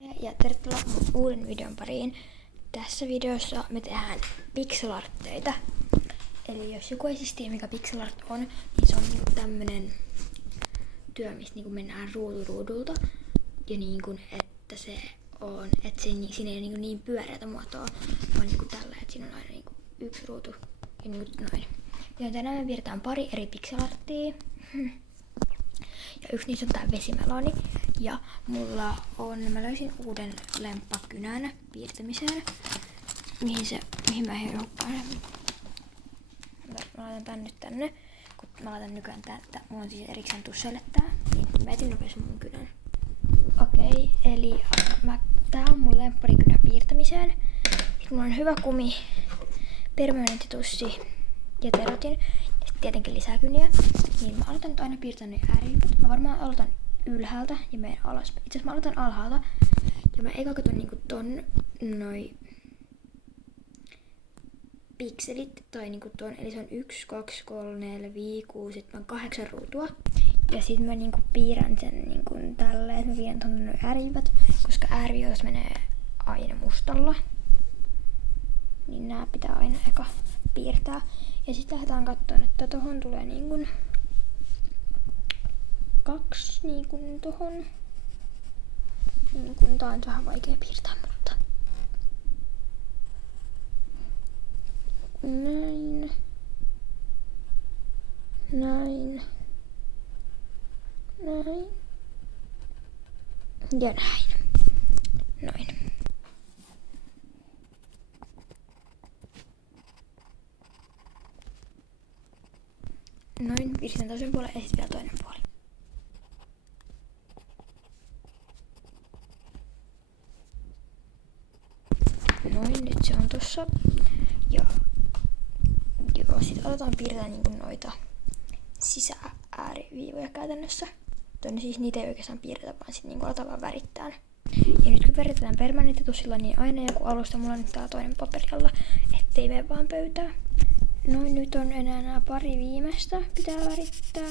Ja tervetuloa mun uuden videon pariin. Tässä videossa me tehdään pixel-artteita. Eli jos joku ei siis tiedä mikä pixel art on, niin se on niinku tämmönen työ, missä niinku mennään ruudulta. Ja niinku, että se on, että siinä ei niinku niin pyöreätä muotoa, vaan niinku tällä, että siinä on aina niinku yksi ruutu ja niinku noin. Ja tänään me piirretään pari eri pixel-arttia. Ja yksi niistä on tää vesimeloni. Ja mä löysin uuden lemppakynän piirtämiseen. Mihin mä hukkaan. Mä laitan tän nyt tänne. Kun mä laitan nykyään mulla on siis erikseen tusselle tää. Niin mä etin nopeasti mun kynän. Okei, eli tää on mun lempparikynä piirtämiseen. Sitten mulla on hyvä kumi, permanenttitussi ja terotin. Ja sitten tietenkin lisää kyniä. Niin mä aloitan nyt aina piirtämään ne ääriviivat. Mä varmaan aloitan ylhäältä ja menen alaspäin. Itse asiassa mä aloitan alhaalta. Ja mä eka katson niinku noi pikselit. Tai niinku ton. Eli se on 1, 2, 3, 4, 5, 6, 7, 8 ruutua. Ja sit mä niinku piirrän sen niinku tälleen. Mä piirrän tonne noi ääriviivat. Koska ääriviivat menee aina mustalla. Niin nää pitää aina eka piirtää. Ja sitten lähdetään katsomaan, että tohon tulee niinkun 2 niinkun tohon. Niinkun tää on vähän vaikea piirtää, mutta näin. Näin. Näin. Ja näin. Noin. Noin, piirretään toisen puolen ja sitten vielä toinen puoli. Noin, nyt se on tossa. Ja sit aletaan piirtää niinku noita sisäääriviivoja käytännössä. Tonne siis niitä ei oikeastaan piirretä, vaan sit niinku aletaan vaan värittää. Ja nyt kun väritetään permanenttitussilla, niin aina joku alusta. Mulla on nyt täällä toinen paperi alla, ettei mene vaan pöytää. Noin, nyt on enää nämä pari viimeistä, pitää värittää.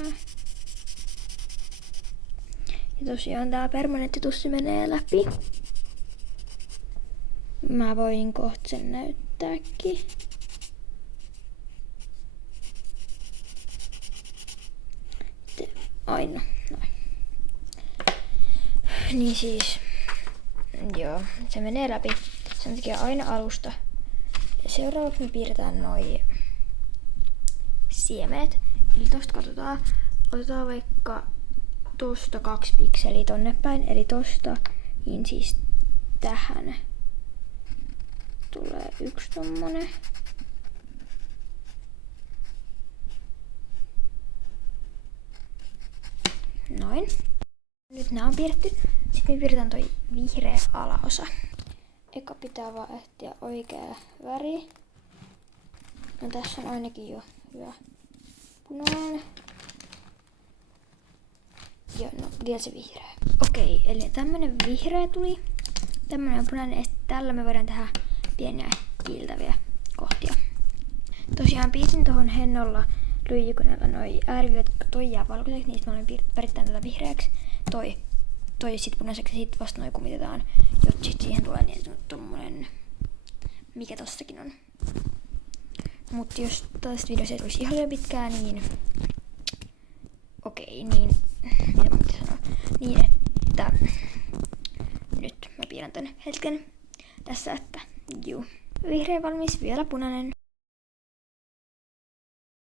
Ja tosiaan tää permanenttitussi menee läpi. Mä voin kohta sen näyttääkin. Aina, noin. Niin siis, joo, se menee läpi. Sen takia aina alusta. Ja seuraavaksi me piirretään noi siemenet. Eli tosta katsotaan. Otetaan vaikka tosta 2 pikseliä tonne päin. Eli tosta, niin siis tähän tulee yksi tommonen. Noin. Nyt nää on piirretty. Sitten me piirretään toi vihreä alaosa. Eka pitää vaan etsiä oikea väri. No tässä on ainakin jo hyvä punainen. Ja no vielä se vihreä. Okei, eli tämmönen vihreä tuli. Tämmönen punainen ja tällä me voidaan tehdä pieniä kiiltäviä kohtia. Tosiaan piirsin tohon hennolla lyijykynällä noi ääriviivat, toi jää valkoiseksi, niistä mä olen värittänyt tätä vihreäksi. Toi sit punaiseksi ja sit vasta noi kumitetaan, jotta sit siihen tulee niin tommonen, mikä tossakin on. Mutta jos tästä videosta ei tulisi ihan liian pitkään, niin okei, niin mitä mun pitää sanoa? Niin että nyt mä piirrän tän hetken tässä, että juu. Vihreä valmis, vielä punainen.